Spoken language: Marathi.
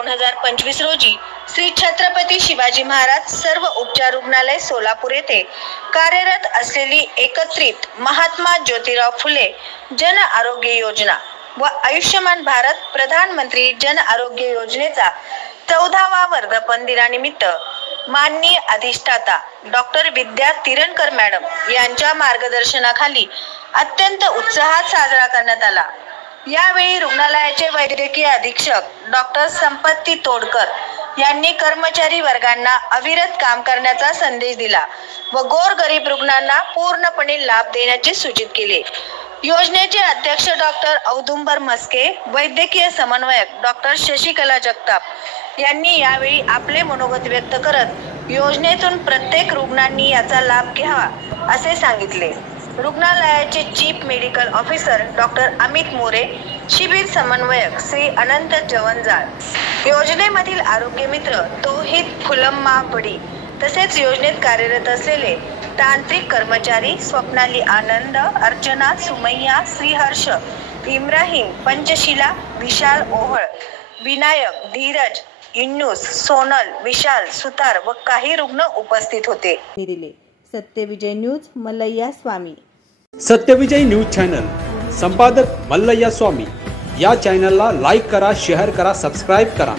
2025 रोजी श्री छत्रपती शिवाजी महाराज सर्व उपचार रुग्णालय सोलापूर येथे कार्यरत असलेली एकत्रित महात्मा ज्योतिराव फुले जन आरोग्य योजना व आयुष्यमान भारत प्रधानमंत्री जन आरोग्य योजनेचा 14वा वर्धापन दिनानिमित्त माननीय अधिष्ठाता डॉक्टर विद्या तिरणकर मॅडम यांच्या मार्गदर्शनाखाली अत्यंत उत्साहात साजरा करण्यात आला। यावेळी रुग्णालयाचे वैद्यकीय अधीक्षक डॉक्टर संपत्ती तोडकर यांनी कर्मचारी वर्गांना अविरत काम करण्याचा संदेश दिला व गोरगरीब रुग्णांना पूर्णपणे लाभ देण्याचे सूचित केले। योजनेचे अध्यक्ष डॉक्टर औदुंबर मस्के, वैद्यकीय समन्वयक डॉक्टर शशिकला जगताप यांनी यावेळी आपले मनोगत व्यक्त करत योजनेतून प्रत्येक रुग्णांनी याचा लाभ घ्यावा असे सांगितले। रुग्णालयाचे chief medical officer doctor Amit More, शिबिर समन्वयक श्री अनंत जवंजाळ, योजनेमधील आरोग्य मित्र तोहिद फुलम्मा बडी तसेच योजनेत कार्यरत असलेले तांत्रिक कर्मचारी स्वप्नाली आनंद, अर्चना, सुमैया, श्रीहर्ष, इब्राहिम, पंचशिला, विशाल ओहळ, विनायक, धीरज, इन्नूस, सोनल, विशाल, सुतार व काही रुग्ण उपस्थित होते। सत्यविजय न्यूज मल्लय्या स्वामी। सत्यविजय न्यूज चॅनल संपादक मल्लय्या स्वामी। या चॅनलला लाईक करा, शेअर करा, सबस्क्राइब करा।